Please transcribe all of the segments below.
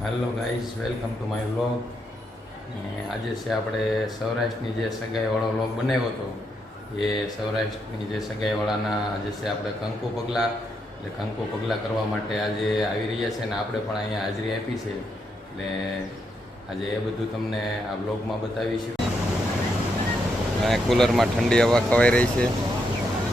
Hello guys, welcome to my vlog. આજે છે આપણે સૌરાષ્ટ્રની જે સગાઈવાળો વ્લોગ બનાવ્યો હતો એ સૌરાષ્ટ્રની જે સગાઈવાળાના આજે છે આપણે કંકુ પગલાં. એટલે કંકુ પગલાં કરવા માટે આજે આવી રહ્યા છે ને આપણે પણ અહીંયા હાજરી આપી છે. એટલે આજે એ બધું તમને આ વ્લોગમાં બતાવીશું. કુલરમાં ઠંડી હવા ખવાઈ રહી છે.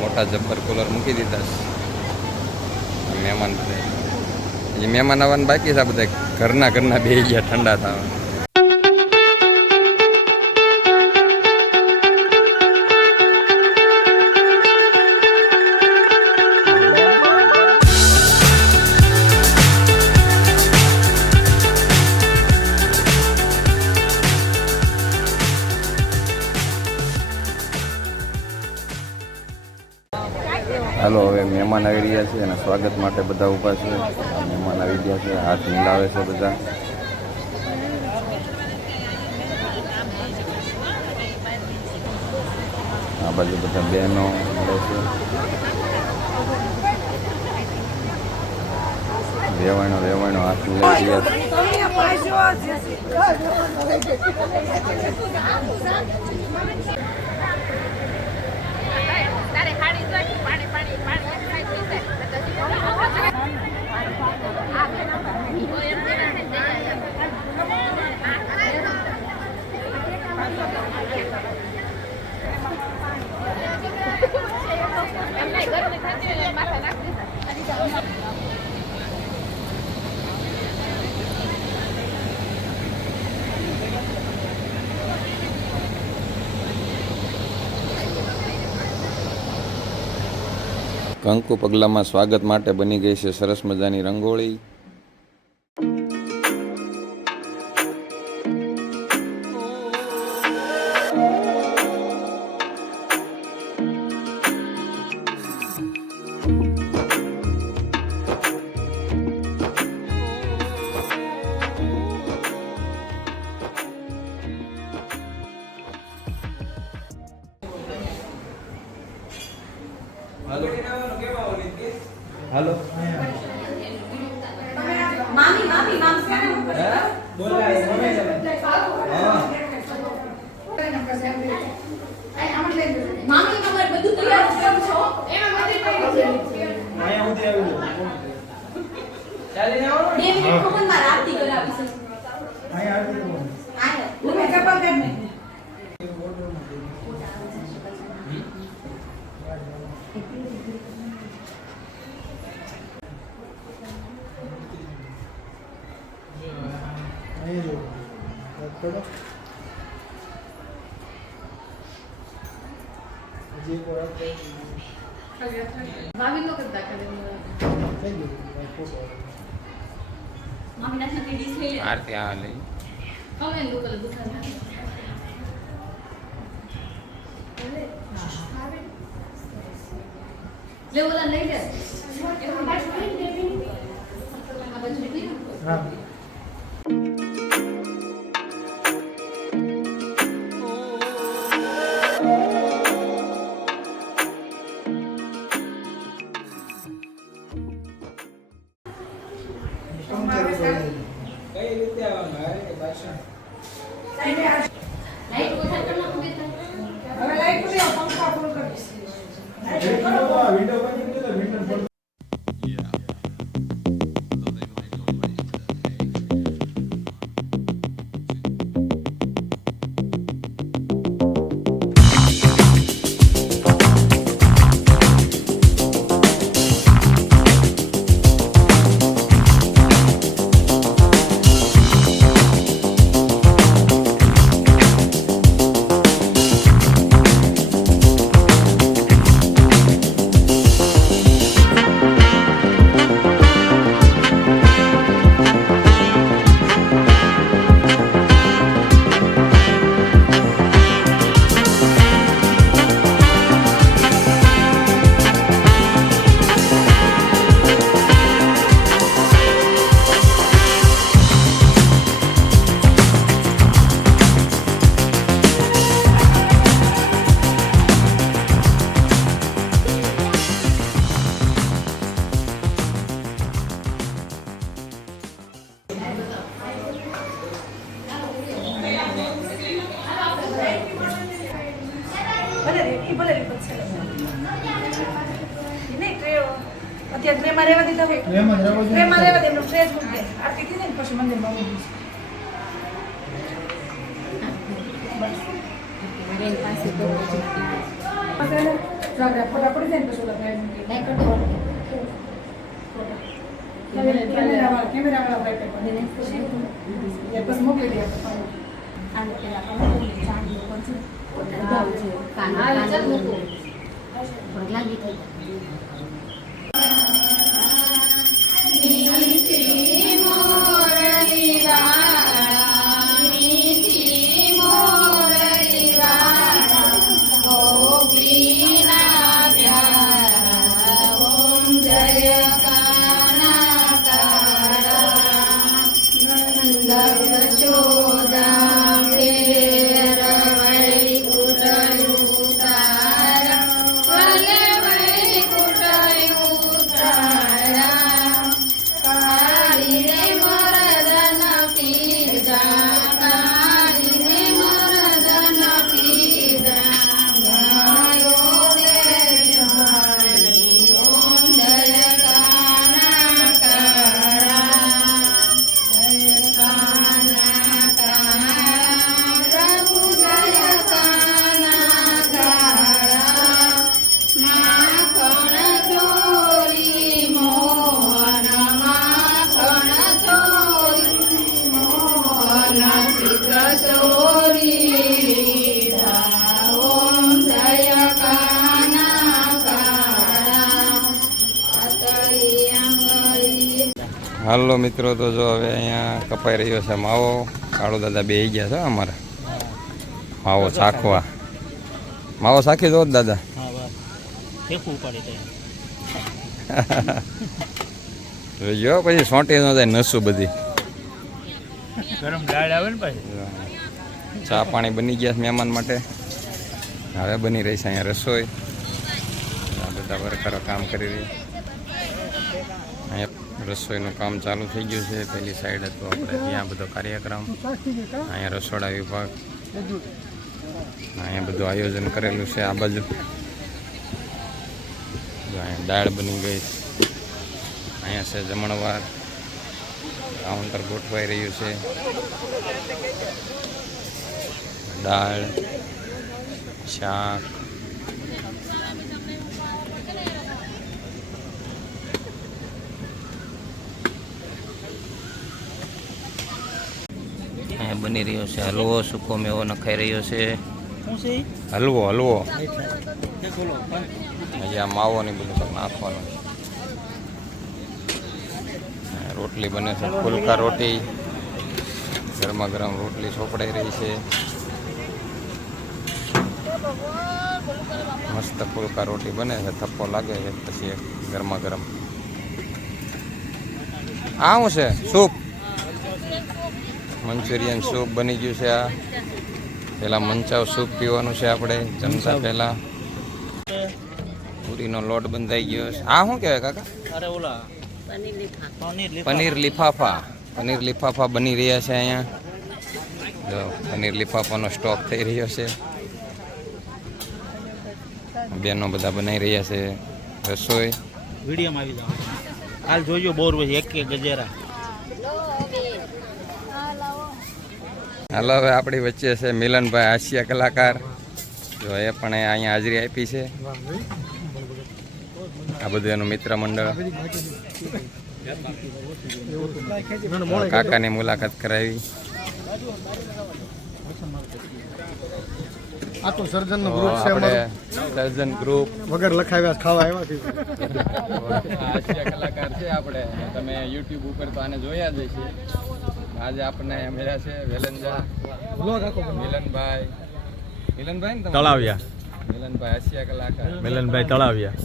મોટા જબ્બર કુલર મૂકી દીધા છે. મહેમાન આવવાનું બાકી છે. બધા ઘરના બે ગયા ઠંડા થવા. હાલો, હવે મહેમાન આવી રહ્યા છે અને સ્વાગત માટે બધા ઊભા છે. મહેમાન આવી ગયા છે, હાથ મિલાવે છે બધા. આ બાજુ બધા બહેનો મળે છે. વેવાણો હાથ મિલાવી રહ્યા છે. કંકુ પગલામાં સ્વાગત માટે બની ગઈ છે સરસ મજાની રંગોળી. હાલો મામી બોલાય મામી નંબર બધું તૈયાર છો એમાં બધી આયા હું આવી ચાલી આવો 2 મિનિટ ખબર માં આરતી કરાવી છે આયા આરતી આયા તમે કપા કાઢ ને भाभी लोग करता करे મામી ના સાથે ડીશ લઈ લે આરતી આ લઈ कमें लोग कर दूसरा ले बोला नहीं ले હા કઈ રીતે આવવાનું હારે કે ભાષણ लाइट को था करना खुद था હવે લાઈટ પૂરી પંખા ફૂલ કરીશ વિન્ડો બંધ કરી દો વિન્ડો ઈ ભલે રીપત છે નહીં ટ્રે અત્યારે ટ્રેમાં રહેવા દીધા હોય ટ્રેમાં રહેવા દે એમનો ટ્રે જ મૂકી દે આરતી થઈ જાય ને પછી મંદિરમાં મૂકી દઈશ ફોટા પડી જાય ને પછી ઓલા ભાઈ મૂકી દે. કેમેરાવાળા ભાઈ પછી મોકલી દે હાલો મિત્રો, તો જો હવે અહીંયા કપાઈ રહ્યો છે માવો. કાળુ દાદા બે ગયા છે અમારા માવો ચાખવા. માવો ચાખી દો દાદા. જો પછી સોંટી ન જાય નસું બધી. ગરમ દાળ આવે ને ભાઈ. ચા પાણી બની ગયા છે મહેમાન માટે. હવે બની રહી છે અહીંયા રસોઈ. આ બધા વર્કરો કામ કરી રહ્યા. અહીંયા રસોઈનું કામ ચાલુ થઈ ગયું છે. પેલી સાઈડ હતું આપણે ત્યાં બધો કાર્યક્રમ. અહીંયા રસોડા વિભાગ. અહીંયા બધું આયોજન કરેલું છે. આ બાજુ અહીંયા દાળ બની ગઈ. અહીંયા છે જમણવાર. કાઉન્ટર ગોઠવાઈ રહ્યું છે. દાળ, શાક, અહીંયા બની રહ્યો છે હલવો. સૂકો મેવો નખાઈ રહ્યો છે. હલવો હલવો અહીંયા માવો ને બધું નાખવાનું. રોટલી બને છે, ફુલકા રોટી. ગરમા ગરમ રોટલી ચોપડાઈ રહી છે. મસ્ત ફુલકા રોટી બને છે. થપ્પો લાગે છે પછી ગરમા ગરમ. આ શું છે? સૂપ, મંચુરિયન સૂપ બની ગયું છે. આ પેલા મંચાવ સૂપ પીવાનું છે આપણે જમતા પહેલા. પૂરીનો લોટ બંધાઈ ગયો છે. આ શું કહેવાય કાકા? અરે ઓલા પનીર લિફાફા. પનીર લિફાફા બની રહ્યા છે અહીંયા. જો પનીર લિફાફાનો સ્ટોક થઈ રહ્યો છે. બેનો બધા બનાવી રહ્યા છે રસોઈ. વિડીયોમાં આવી જાવ. હાલ જોજો બોર પછી એક ગજેરા. હાલો, હવે આપણી વચ્ચે છે મિલનભાઈ, હાસ્ય કલાકાર. જો એ પણ અહીંયા હાજરી આપી છે. આ બધું એનું મિત્ર મંડળ. કાકાની મુલાકાત કરાવી. આ તો સર્જન નું ગ્રુપ છે. આપણે સર્જન ગ્રુપ વગર લખાવ્યા ખાવા આવ્યા છે. હાસ્ય કલાકાર છે આપણે. તમે યુટ્યુબ ઉપર તો આને જોયા જ છે. આજે આપણને મળ્યા છે વેલંજા મિલનભાઈ. મિલનભાઈ ને તળાવિયા. મિલનભાઈ હાસ્ય કલાકાર. મિલનભાઈ તળાવિયા.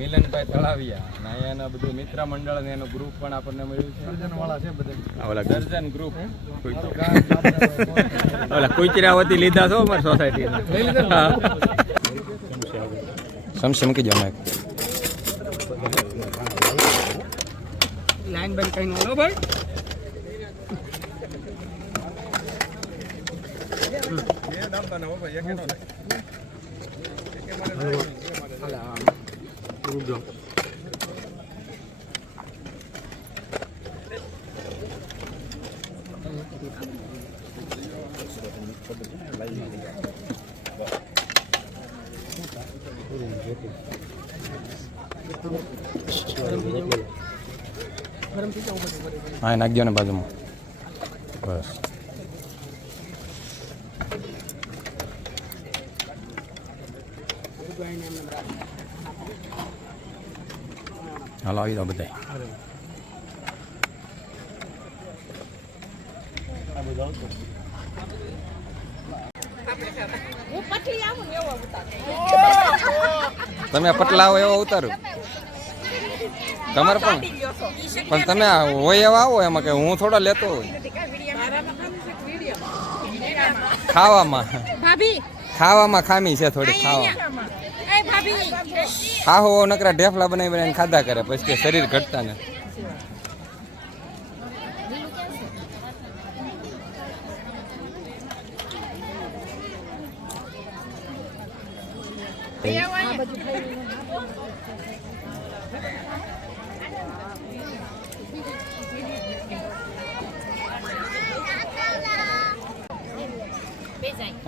મિલનભાઈ તળાવિયા. અને અહીંયા બધું મિત્ર મંડળ ને એનું ગ્રુપ પણ આપણને મળ્યું છે. સર્જન વાળા છે બધા. ઓલા સર્જન ગ્રુપ. ઓલા કુચરાવતી લીધા છો અમારી સોસાયટીના. સમસે મૂકી જાઓ માઈક. લાઈન બંધ કઈ નો ભાઈ. આપજો. હા નાખજો ને બાજુમાં બસ. હાલો આવી જાઓ બધા. તમે પટલા આવો એવો ઉતારો તમારે પણ તમે હોય એવા આવો એમાં કે હું થોડા લેતો હોય. ખાવામાં ખામી છે થોડી. ખાવો નકરા ઢેફલા બનાવી બનાવીને ખાધા કરે પછી કે શરીર ઘટતા ને.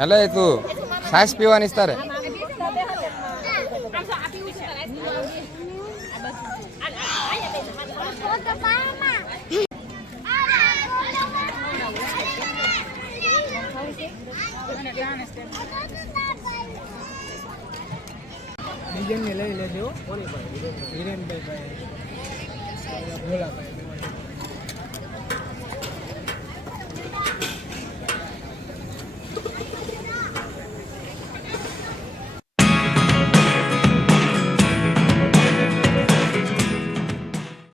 હલે તું છાશ પીવાની તારે. બીજનને લઈ લેજો. હિરેનભાઈ ભાઈ ભોલાભાઈ